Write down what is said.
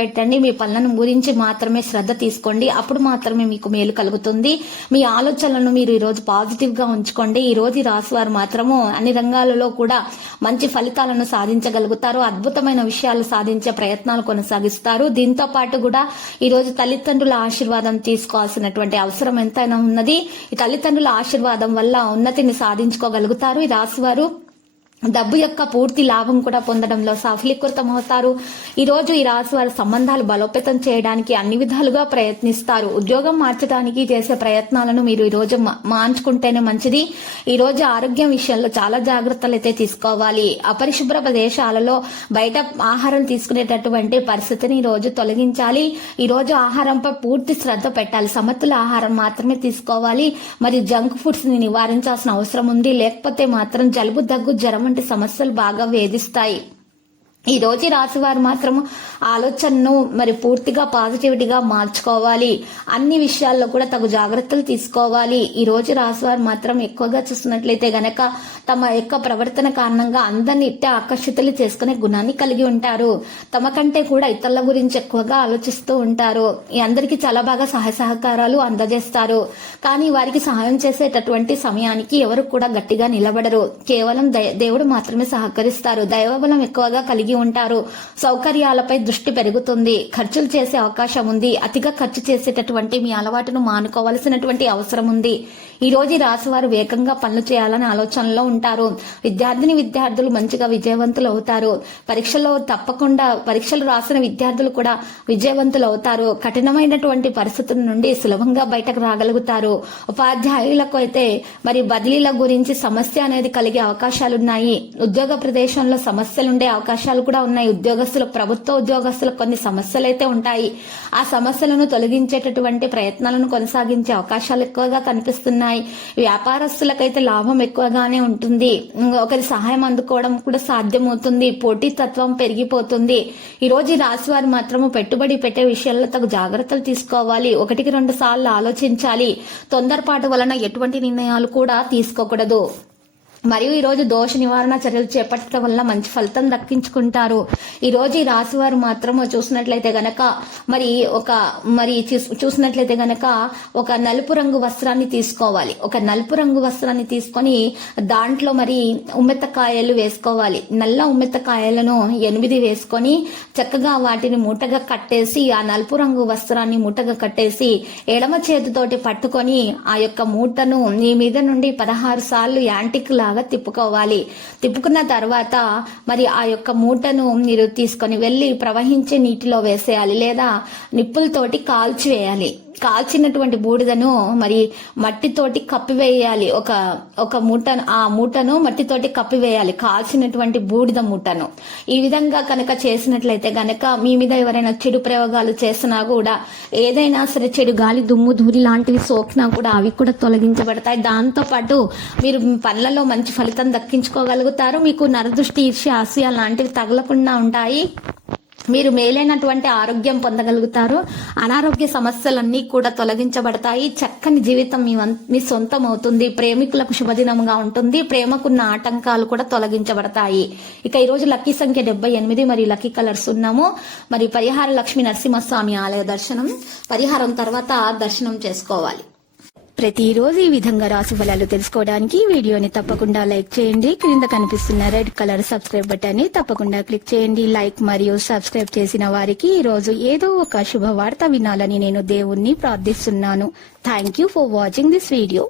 పెట్టండి. మీ పనులను గురించి మాత్రమే శ్రద్ధ తీసుకోండి. అప్పుడు మాత్రమే మీకు మేలు కలుగుతుంది. మీ ఆలోచనలను మీరు ఈ రోజు పాజిటివ్ గా ఉంచుకోండి. ఈ రోజు రాశి వారు మాత్రము అన్ని రంగాలలో కూడా మంచి ఫలితాలను సాధించగలుగుతారు. అద్భుతమైన విషయాలు సాధించే ప్రయత్నాలు కొనసాగిస్తారు. దీంతో పాటు కూడా ఈ రోజు తల్లిదండ్రుల ఆశీర్వాదం తీసుకోవాల్సినటువంటి అవసరం ఎంతైనా ఉన్నది. ఈ తల్లిదండ్రుల ఆశీర్వాదం వల్ల ఉన్నతిని సాధించుకోగలుగుతారు. ఈ రాశి వారు డబ్బు యొక్క పూర్తి లాభం కూడా పొందడంలో సఫలీకృతం అవుతారు. ఈ రోజు ఈ రాశి వారి సంబంధాలు బలోపేతం చేయడానికి అన్ని విధాలుగా ప్రయత్నిస్తారు. ఉద్యోగం మార్చడానికి చేసే ప్రయత్నాలను మీరు ఈ రోజు మాంచుకుంటేనే మంచిది. ఈ రోజు ఆరోగ్యం విషయంలో చాలా జాగ్రత్తలు అయితే తీసుకోవాలి. అపరిశుభ్ర ప్రదేశాలలో బయట ఆహారం తీసుకునేటటువంటి పరిస్థితిని ఈ రోజు తొలగించాలి. ఈ రోజు ఆహారంపై పూర్తి శ్రద్ధ పెట్టాలి. సమతుల ఆహారం మాత్రమే తీసుకోవాలి. మరి జంక్ ఫుడ్స్ ని నివారించాల్సిన అవసరం ఉంది. లేకపోతే మాత్రం జలుబు, దగ్గు, జ్వరం వంటి సమస్యలు బాగా వేధిస్తాయి. ఈ రోజు రాశి వారు మాత్రం ఆలోచనను మరి పూర్తిగా పాజిటివిటీగా మార్చుకోవాలి. అన్ని విషయాల్లో కూడా తగు జాగ్రత్తలు తీసుకోవాలి. ఈ రోజు రాశి వారు మాత్రం ఎక్కువగా చూస్తున్నట్లయితే గనక తమ యొక్క ప్రవర్తన కారణంగా అందరినీ ఇట్టే ఆకర్షితులు చేసుకునే గుణాన్ని కలిగి ఉంటారు. తమ కంటే కూడా ఇతరుల గురించి ఎక్కువగా ఆలోచిస్తూ ఉంటారు. ఈ అందరికీ చాలా బాగా సహాయ సహకారాలు అందజేస్తారు. కానీ వారికి సహాయం చేసేటటువంటి సమయానికి ఎవరు కూడా గట్టిగా నిలబడరు. కేవలం దేవుడు మాత్రమే సహకరిస్తారు. దైవబలం ఎక్కువగా కలిగి ఉంటారు. సౌకర్యాలపై దృష్టి పెరుగుతుంది. ఖర్చులు చేసే అవకాశం ఉంది. అతిగా ఖర్చు చేసేటటువంటి మీ అలవాటును మానుకోవాల్సినటువంటి అవసరం ఉంది. ఈ రోజు రాశి వారు వేగంగా పనులు చేయాలని ఆలోచనలో ఉంటారు. విద్యార్థులు మంచిగా విజయవంతులు అవుతారు. పరీక్షలు రాసిన విద్యార్థులు కూడా విజయవంతులు అవుతారు. కఠినమైనటువంటి పరిస్థితుల నుండి సులభంగా బయటకు రాగలుగుతారు. ఉపాధ్యాయులకు అయితే మరి బదిలీల గురించి సమస్య అనేది కలిగే అవకాశాలున్నాయి. ఉద్యోగ ప్రదేశంలో సమస్యలుండే అవకాశాలు కూడా ఉన్నాయి. ప్రభుత్వ ఉద్యోగస్తులకు కొన్ని సమస్యలు అయితే ఉంటాయి. ఆ సమస్యలను తొలగించేటటువంటి ప్రయత్నాలను కొనసాగించే అవకాశాలు ఎక్కువగా కనిపిస్తున్నాయి. వ్యాపారస్తులకైతే లాభం ఎక్కువగానే ఉంటుంది. ఒకరి సహాయం అందుకోవడం కూడా సాధ్యమవుతుంది. పోటీతత్వం పెరిగిపోతుంది. ఈ రోజు ఈ రాశి వారు మాత్రము పెట్టుబడి పెట్టే విషయాల్లో తగు జాగ్రత్తలు తీసుకోవాలి. 1-2 సార్లు ఆలోచించాలి. తొందరపాటు వలన ఎటువంటి నిర్ణయాలు కూడా తీసుకోకూడదు. మరియు ఈ రోజు దోష నివారణ చర్యలు చేపట్టడం వల్ల మంచి ఫలితం దక్కించుకుంటారు. ఈ రోజు ఈ రాశి వారు మాత్రము చూసినట్లయితే గనక ఒక నలుపు రంగు వస్త్రాన్ని తీసుకోవాలి. ఒక నలుపు రంగు వస్త్రాన్ని తీసుకొని దాంట్లో మరి ఉమ్మెత్తకాయలు వేసుకోవాలి. నల్ల ఉమ్మెత్తకాయలను 8 వేసుకొని చక్కగా వాటిని మూటగా కట్టేసి ఆ నలుపు రంగు వస్త్రాన్ని మూటగా కట్టేసి ఎడమ చేతితోటి పట్టుకొని ఆ యొక్క మూటను నీ మీద నుండి 16 సార్లు యాంటిక్ లాగా తిప్పుకోవాలి. తిప్పుకున్న తర్వాత మరి ఆ యొక్క మూటను మీరు తీసుకొని వెళ్లి ప్రవహించే నీటిలో వేసేయాలి. లేదా నిప్పులతోటి కాల్చివేయాలి. కాల్చినటువంటి బూడిదను మరి మట్టితోటి కప్పివేయాలి. ఆ మూటను మట్టితోటి కప్పివేయాలి. కాల్చినటువంటి బూడిద మూటను. ఈ విధంగా కనుక చేసినట్లయితే గనక మీ మీద ఎవరైనా చెడు ప్రయోగాలు చేసినా కూడా, ఏదైనా సరే చెడు గాలి, దుమ్ము, ధూళి లాంటివి సోకినా కూడా అవి కూడా తొలగించబడతాయి. దాంతో పాటు మీరు పనులలో మంచి ఫలితం దక్కించుకోగలుగుతారు. మీకు నరదృష్టి, ఈర్ష్య, అసూయ లాంటివి తగలకుండా ఉంటాయి. మీరు మేలైనటువంటి ఆరోగ్యం పొందగలుగుతారు. అనారోగ్య సమస్యలన్నీ కూడా తొలగించబడతాయి. చక్కని జీవితం మీ సొంతం అవుతుంది. ప్రేమికులకు శుభదినంగా ఉంటుంది. ప్రేమకున్న ఆటంకాలు కూడా తొలగించబడతాయి. ఇక ఈ రోజు లక్కీ సంఖ్య 78 మరియు లక్కీ కలర్స్ ఉన్నాము. మరి పరిహార లక్ష్మీ నరసింహస్వామి ఆలయ దర్శనం. పరిహారం తర్వాత దర్శనం చేసుకోవాలి. ప్రతిరోజు ఈ విధంగా రాశి ఫలాలు తెలుసుకోవడానికి వీడియోని తప్పకుండా లైక్ చేయండి. క్రింద కనిపిస్తున్న రెడ్ కలర్ సబ్స్క్రైబ్ బటన్ ని తప్పకుండా క్లిక్ చేయండి. లైక్ మరియు సబ్స్క్రైబ్ చేసిన వారికి ఈ రోజు ఏదో ఒక శుభవార్త వినాలని నేను దేవుణ్ణి ప్రార్థిస్తున్నాను. Thank you for watching this video.